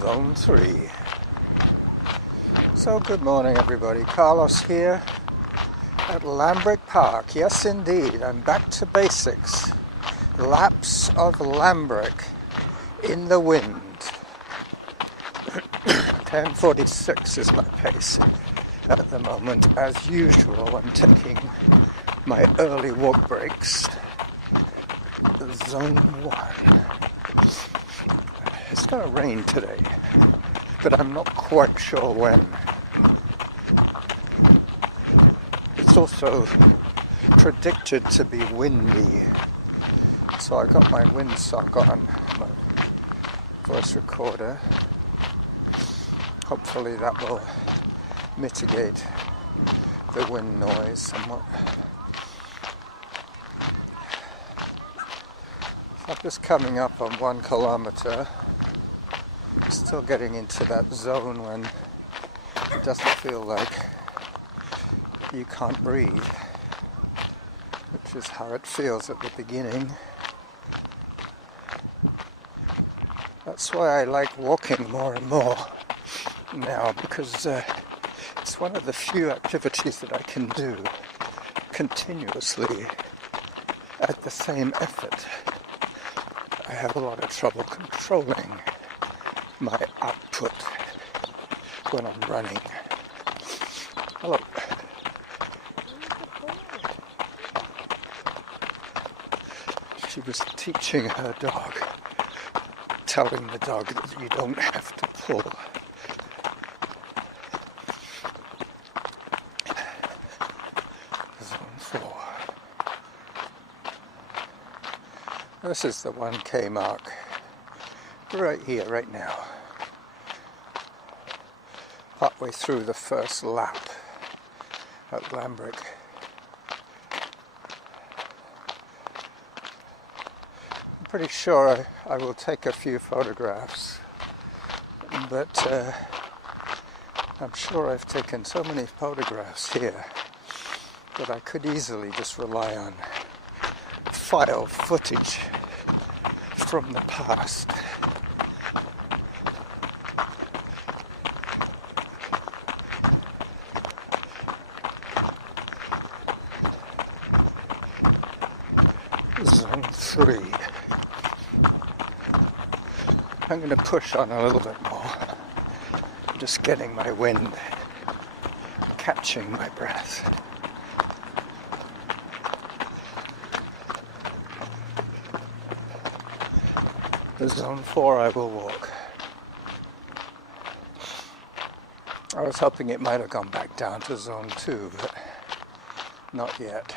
Zone 3. So good morning everybody, Carlos here at Lambrick Park. Yes indeed, I'm back to basics. Laps of Lambrick in the wind. 10:46 is my pace at the moment. As usual, I'm taking my early walk breaks. Zone 1. It's going to rain today, but I'm not quite sure when. It's also predicted to be windy, so I got my windsock on, my voice recorder. Hopefully that will mitigate the wind noise somewhat. I'm just coming up on 1 kilometer. Still getting into that zone when it doesn't feel like you can't breathe, which is how it feels at the beginning. That's why I like walking more and more now, because it's one of the few activities that I can do continuously at the same effort. I have a lot of trouble controlling my output when I'm running. Hello. She was teaching her dog, telling the dog that you don't have to pull. Zone 4. This is the 1K mark. Right here, right now. Partway through the first lap at Lambrick. I'm pretty sure I will take a few photographs, but I'm sure I've taken so many photographs here that I could easily just rely on file footage from the past. Zone 3. I'm going to push on a little bit more. I'm just getting my wind, catching my breath. The Zone 4 I will walk. I was hoping it might have gone back down to Zone 2, but not yet.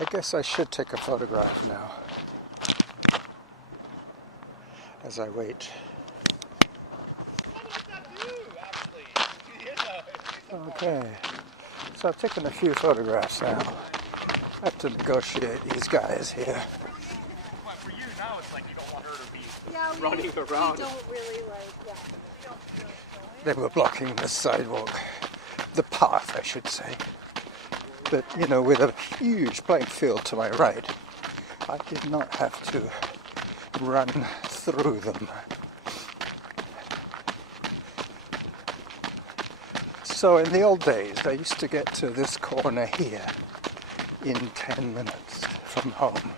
I guess I should take a photograph now as I wait. Okay, so I've taken a few photographs now. I have to negotiate these guys here. But for you now, it's like you don't want her to be running around. We don't really like, They were blocking the sidewalk, the path, I should say. But, you know, with a huge playing field to my right, I did not have to run through them. So in the old days, I used to get to this corner here in 10 minutes from home.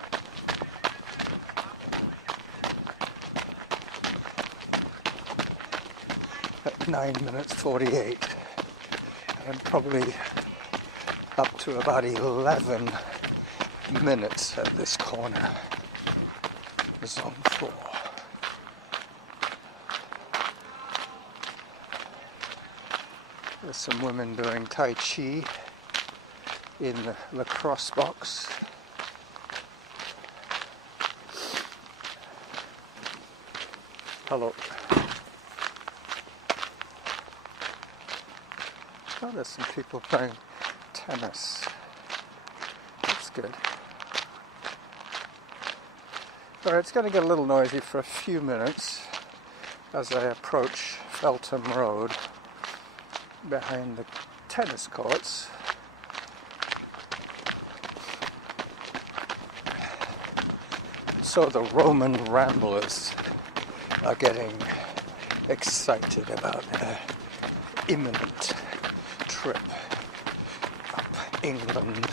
At 9 minutes 48, and probably up to about 11 minutes at this corner. Zone 4. There's some women doing Tai Chi in the lacrosse box. Hello. Oh, there's some people playing tennis. That's good. Alright, it's going to get a little noisy for a few minutes as I approach Feltham Road behind the tennis courts. So the Roman ramblers are getting excited about their imminent trip up England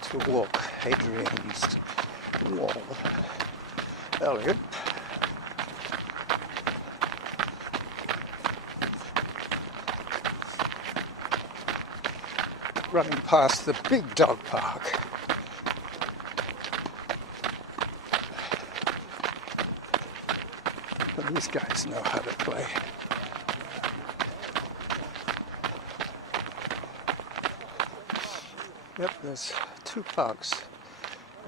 to walk Hadrian's Wall. Elliot. Running past the big dog park. But these guys know how to play. Yep, there's two parks.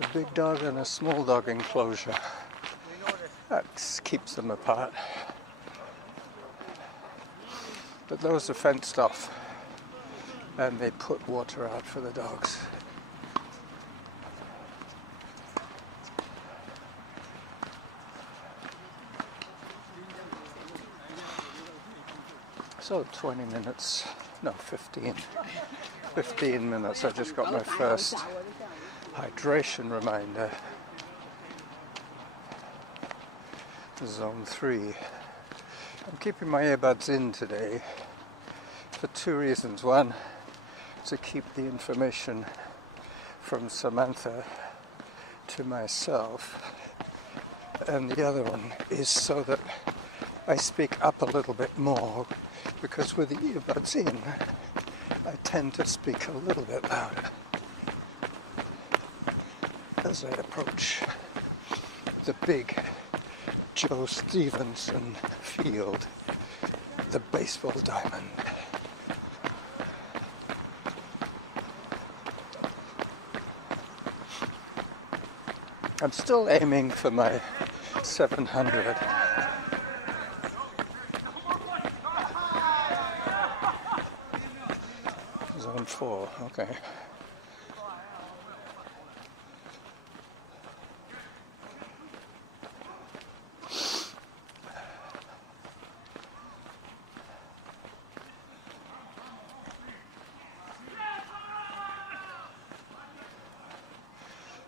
A big dog and a small dog enclosure. That keeps them apart. But those are fenced off. And they put water out for the dogs. So 20 minutes, no 15 minutes. I just got my first hydration reminder. Zone 3. I'm keeping my earbuds in today for two reasons. One, to keep the information from Samantha to myself, and the other one is so that I speak up a little bit more, because with the earbuds in I tend to speak a little bit louder as I approach the big Joe Stevenson field, the baseball diamond. I'm still aiming for my 700. Zone 4, okay.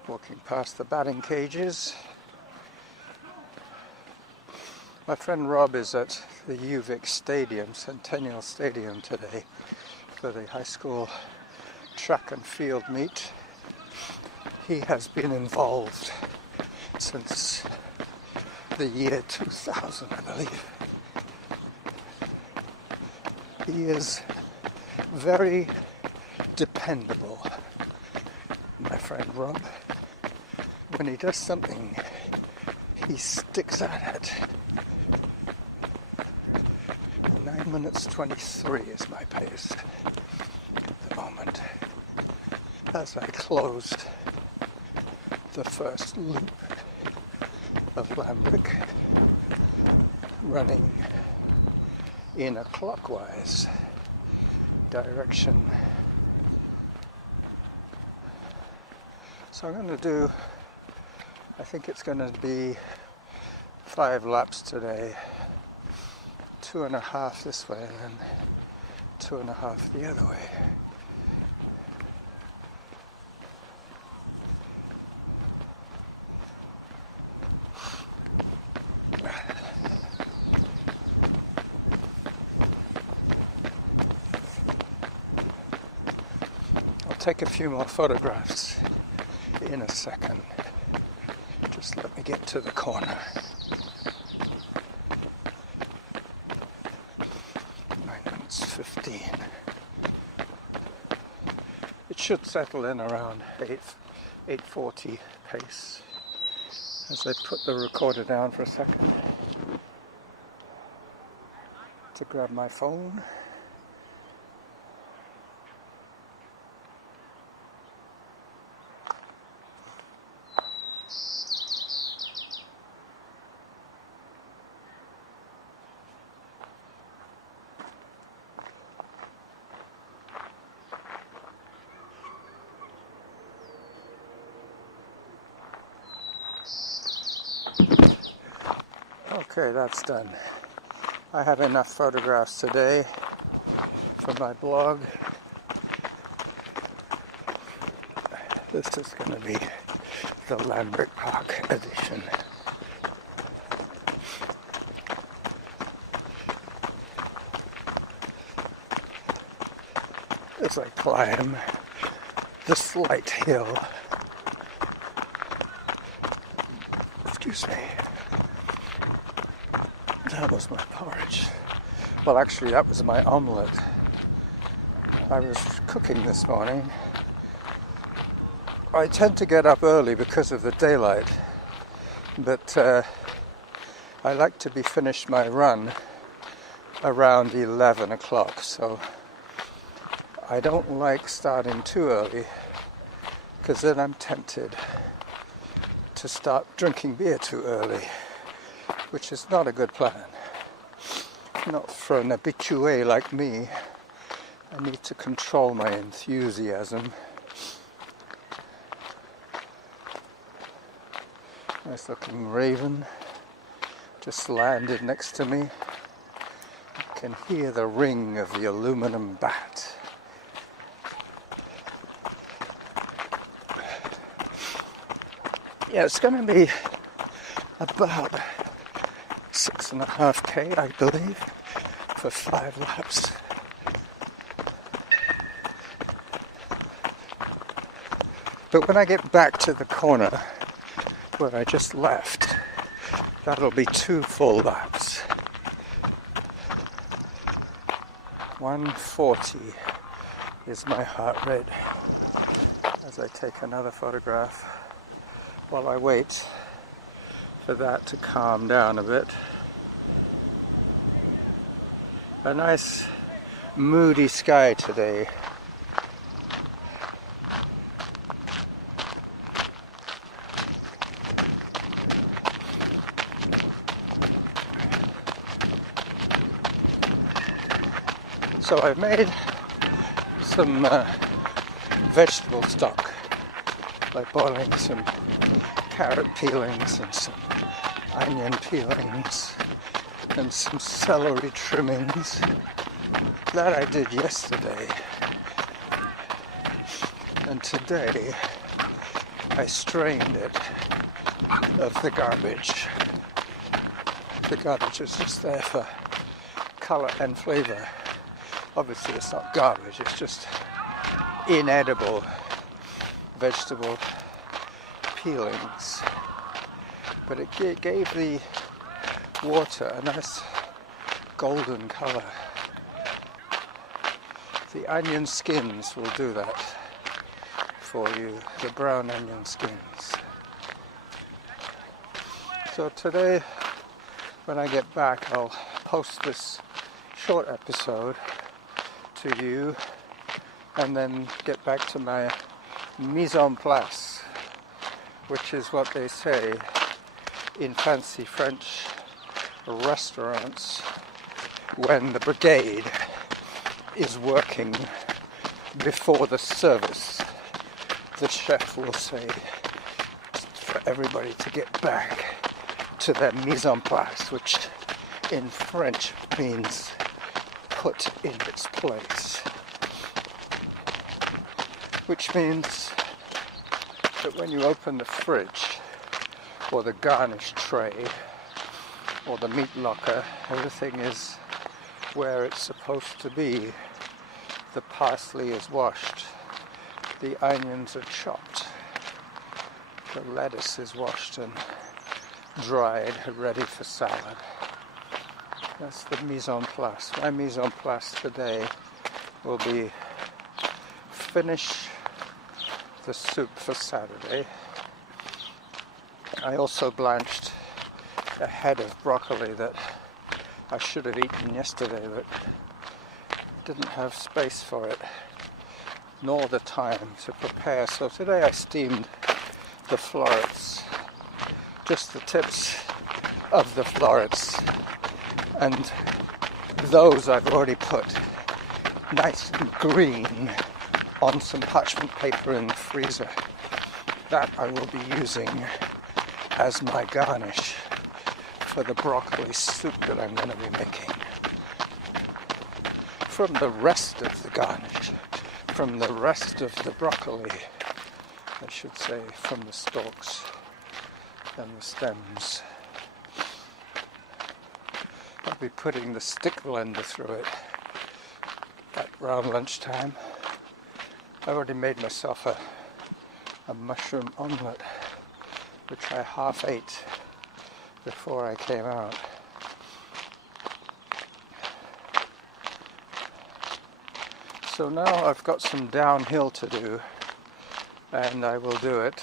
Walking past the batting cages. My friend Rob is at the UVic Stadium, Centennial Stadium today for the high school track and field meet. He has been involved since the year 2000, I believe. He is very dependable, my friend Rob. When he does something, he sticks at it. 9 minutes 23 is my pace at the moment. As I closed the first loop of Lambrick, running in a clockwise direction. So I'm going to do, I think it's going to be 5 laps today, 2.5 this way and then 2.5 the other way. I'll take a few more photographs in a second. Just let me get to the corner. 9 minutes 15. It should settle in around 8:40 pace. As I put the recorder down for a second to grab my phone. Okay, that's done. I have enough photographs today for my blog. This is going to be the Lambrick Park edition. As I climb the slight hill, excuse me, that was my porridge. Well, actually, that was my omelette. I was cooking this morning. I tend to get up early because of the daylight, but I like to be finished my run around 11 o'clock, so I don't like starting too early, because then I'm tempted to start drinking beer too early, which is not a good plan. Not for an habitué like me. I need to control my enthusiasm. Nice looking raven just landed next to me. I can hear the ring of the aluminum bat. Yeah, it's going to be about 6.5K, I believe, for 5 laps. But when I get back to the corner where I just left, that'll be 2 full laps. 140 is my heart rate as I take another photograph while I wait for that to calm down a bit. A nice moody sky today. So I've made some vegetable stock by boiling some carrot peelings and some onion peelings and some celery trimmings. That I did yesterday. And today I strained it of the garbage. The garbage is just there for color and flavor. Obviously it's not garbage, it's just inedible vegetable peelings. But it gave the water a nice golden color. The onion skins will do that for you, the brown onion skins. So today, when I get back, I'll post this short episode to you and then get back to my mise en place, which is what they say in fancy French restaurants when the brigade is working before the service. The chef will say for everybody to get back to their mise en place, which in French means put in its place, which means that when you open the fridge or the garnish tray or the meat locker, everything is where it's supposed to be. The parsley is washed, the onions are chopped, the lettuce is washed and dried, ready for salad. That's the mise en place. My mise en place today will be finish the soup for Saturday. I also blanched a head of broccoli that I should have eaten yesterday, but didn't have space for it, nor the time to prepare. So today I steamed the florets, just the tips of the florets, and those I've already put nice and green on some parchment paper in the freezer. That I will be using as my garnish for the broccoli soup that I'm going to be making. From the rest of the garnish, from the rest of the broccoli, I should say, from the stalks and the stems. I'll be putting the stick blender through it at around lunchtime. I already made myself a mushroom omelette, which I half ate before I came out. So now I've got some downhill to do, and I will do it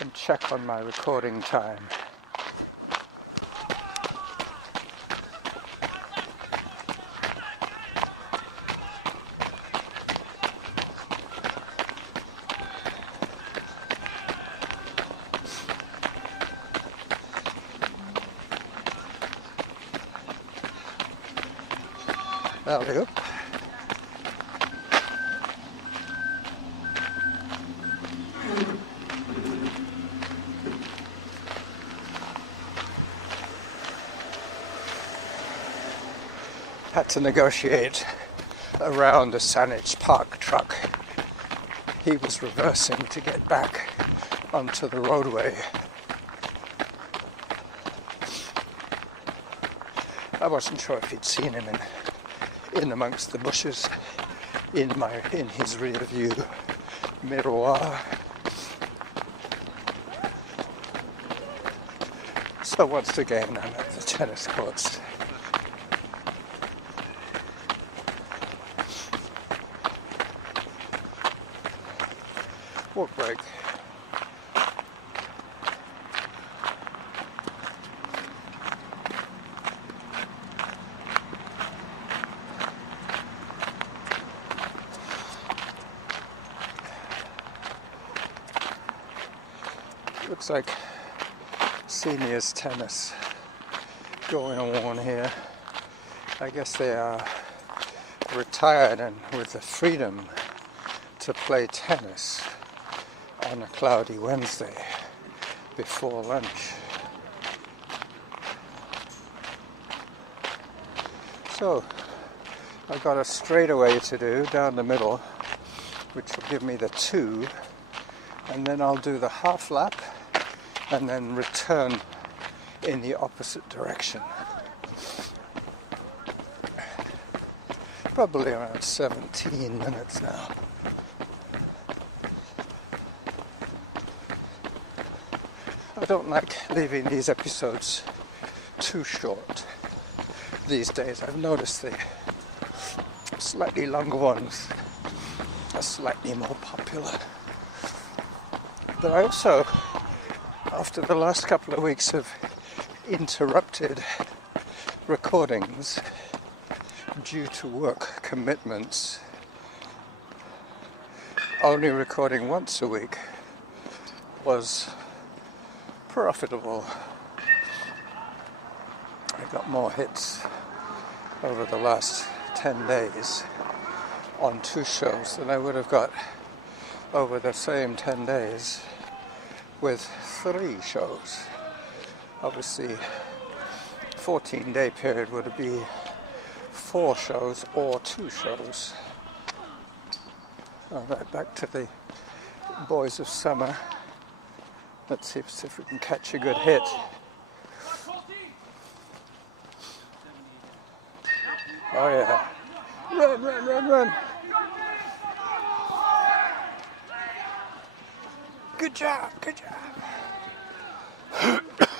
and check on my recording time. There we go. Had to negotiate around a Saanich Park truck. He was reversing to get back onto the roadway. I wasn't sure if he'd seen him in amongst the bushes in his rear view miroir. So once again I'm at the tennis courts. Walk break. Looks like seniors tennis going on here. I guess they are retired and with the freedom to play tennis on a cloudy Wednesday before lunch. So I've got a straightaway to do down the middle, which will give me the 2, and then I'll do the half lap and then return in the opposite direction. Probably around 17 minutes now. I don't like leaving these episodes too short these days. I've noticed the slightly longer ones are slightly more popular. But I also, after the last couple of weeks of interrupted recordings due to work commitments, only recording once a week was profitable. I got more hits over the last 10 days on 2 shows than I would have got over the same 10 days with 3 shows. Obviously, 14-day period would be 4 shows or 2 shows. All right, back to the Boys of Summer. Let's see if we can catch a good hit. Oh yeah. Run, run, run, run. Good job, good job.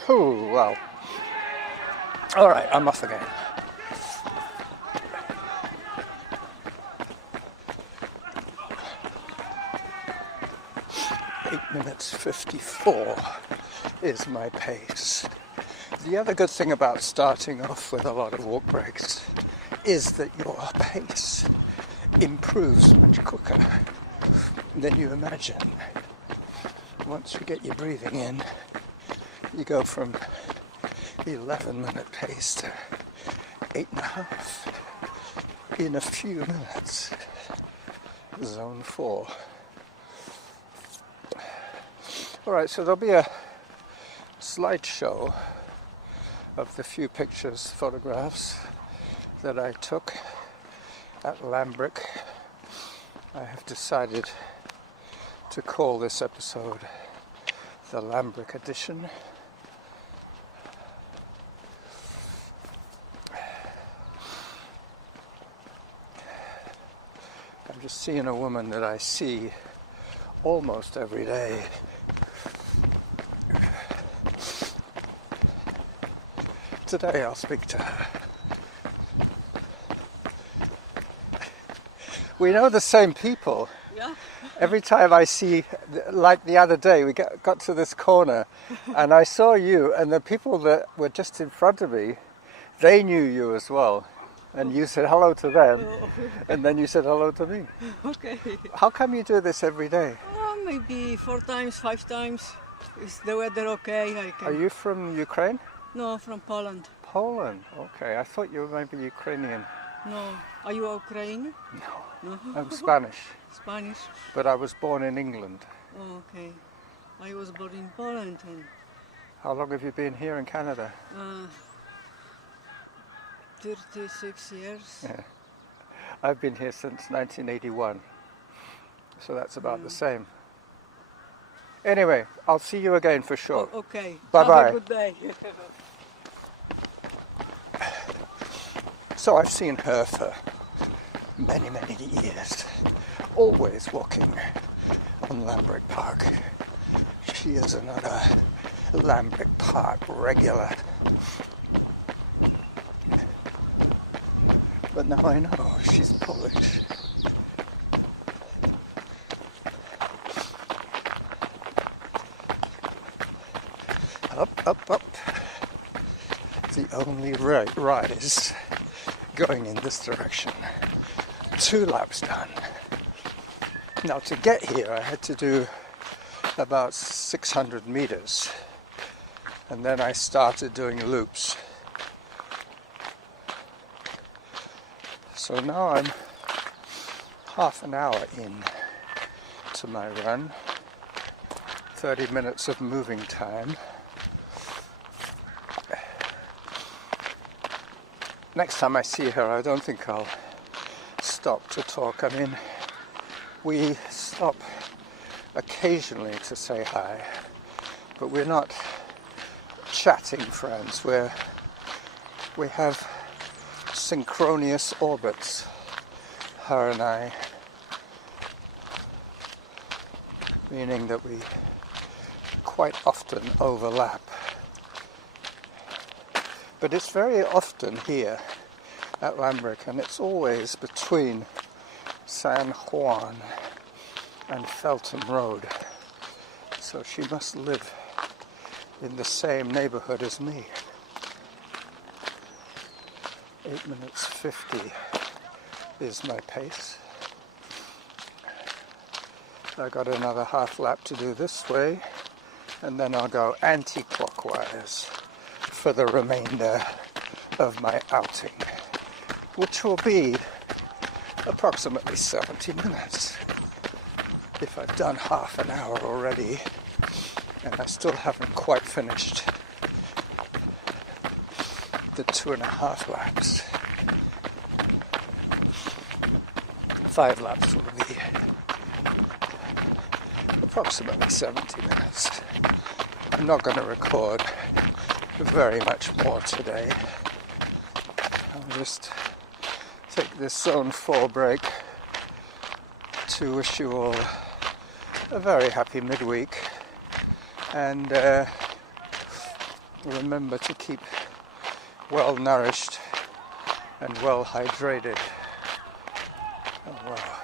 Oh, wow. All right, I'm off again. Minutes 54 is my pace. The other good thing about starting off with a lot of walk breaks is that your pace improves much quicker than you imagine. Once you get your breathing in, you go from 11-minute pace to 8.5 in a few minutes. Zone 4. Alright, so there'll be a slideshow of the few photographs that I took at Lambrick. I have decided to call this episode the Lambrick edition. I'm just seeing a woman that I see almost every day. Today I'll speak to her. We know the same people. Yeah. Every time I see, like the other day, we got to this corner and I saw you, and the people that were just in front of me, they knew you as well. And you said hello to them, and then you said hello to me. Okay. How come you do this every day? Maybe 4 times, 5 times. Is the weather okay? I can... Are you from Ukraine? No, from Poland. Poland, okay. I thought you were maybe Ukrainian. No. Are you Ukrainian? No, No. I'm Spanish, Spanish? but I was born in England. Oh, okay. I was born in Poland. And, How long have you been here in Canada? 36 years. Yeah. I've been here since 1981, so that's about the same. Anyway, I'll see you again for sure. Oh, okay. Bye-bye. Have a good day. So I've seen her for many, many years, always walking on Lambrick Park. She is another Lambrick Park regular. But now I know she's Polish. Up, up, up. The only rise going in this direction. 2 laps done. Now to get here I had to do about 600 meters, and then I started doing loops. So now I'm half an hour in to my run, 30 minutes of moving time. Next time I see her, I don't think I'll stop to talk. I mean, we stop occasionally to say hi, but we're not chatting friends. We have synchronous orbits, her and I, meaning that we quite often overlap. But it's very often here at Lambrick, and it's always between San Juan and Feltham Road. So she must live in the same neighborhood as me. 8 minutes 50 is my pace. I got another half lap to do this way, and then I'll go anti-clockwise for the remainder of my outing, which will be approximately 70 minutes. If I've done half an hour already, and I still haven't quite finished the 2.5 laps. 5 laps will be approximately 70 minutes. I'm not going to record very much more today. I'll just take this zone 4 break to wish you all a very happy midweek, and remember to keep well nourished and well hydrated. Oh wow.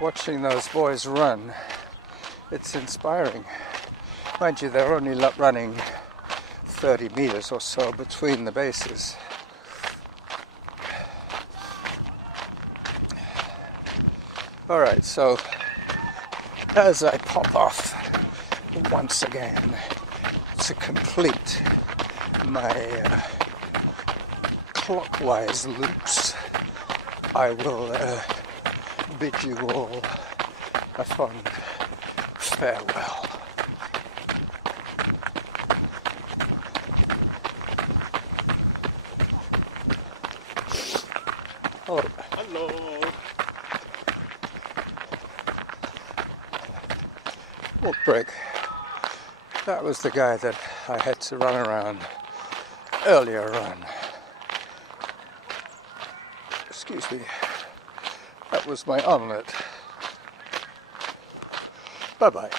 Watching those boys run, it's inspiring. Mind you, they're only running 30 meters or so between the bases. Alright, so as I pop off once again to complete my clockwise loops, I will bid you all a fond farewell. Hello. Hello. Lambrick. That was the guy that I had to run around earlier on. Excuse me. That was my omelette. Bye-bye.